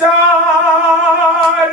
4